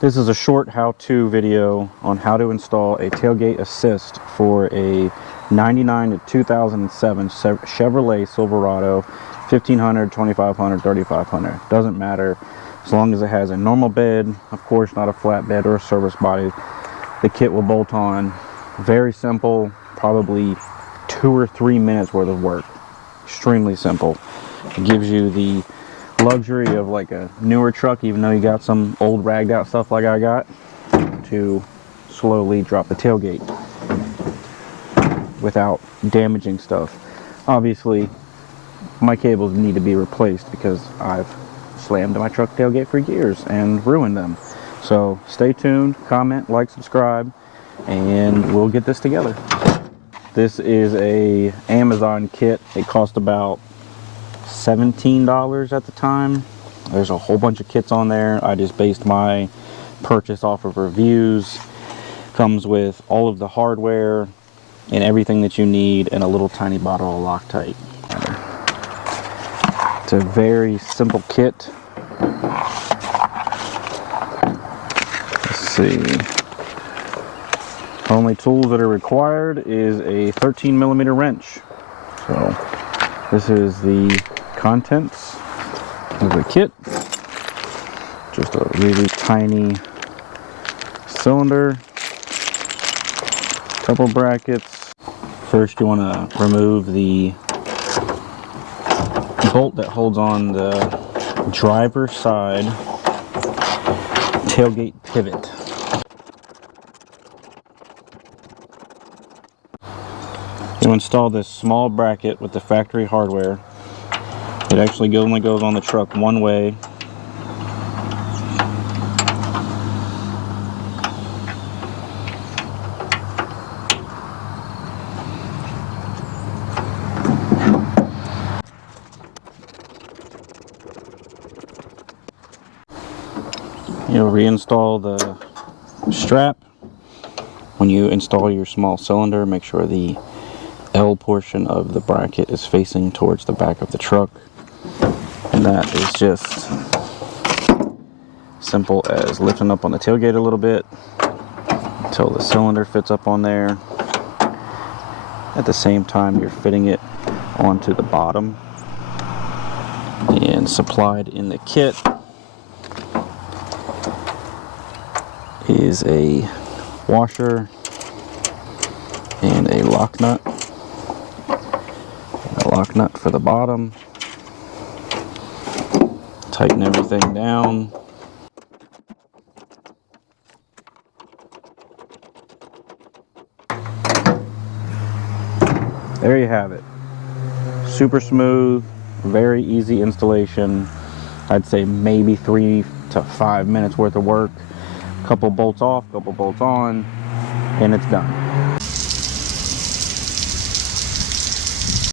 This is a short how-to video on how to install a tailgate assist for a 99 to 2007 Chevrolet Silverado 1500, 2500, 3500. Doesn't matter as long as it has a normal bed, of course not a flat bed or a service body. The kit will bolt on. Very simple, probably 2 or 3 minutes worth of work. Extremely simple. It gives you the luxury of like a newer truck, even though you got some old ragged out stuff like I got, to slowly drop the tailgate without damaging stuff. Obviously my cables need to be replaced because I've slammed my truck tailgate for years and ruined them. So stay tuned, comment, like, subscribe, and we'll get this together. This is a Amazon kit. It cost about $17 at the time. There's a whole bunch of kits on there. I just based my purchase off of reviews. Comes with all of the hardware and everything that you need in a little tiny bottle of Loctite. It's a very simple kit. Let's see. Only tools that are required is a 13mm wrench. So this is the contents of the kit. Just a really tiny cylinder, couple brackets. First you want to remove the bolt that holds on the driver's side tailgate pivot. You install this small bracket with the factory hardware. It actually only goes on the truck one way. You'll reinstall the strap. When you install your small cylinder, make sure the L portion of the bracket is facing towards the back of the truck. And that is just simple as lifting up on the tailgate a little bit until the cylinder fits up on there. At the same time, you're fitting it onto the bottom. And supplied in the kit is a washer and a lock nut. And a lock nut for the bottom. Tighten everything down. There you have it. Super smooth, very easy installation. I'd say maybe 3 to 5 minutes worth of work. Couple bolts off, couple bolts on, and it's done.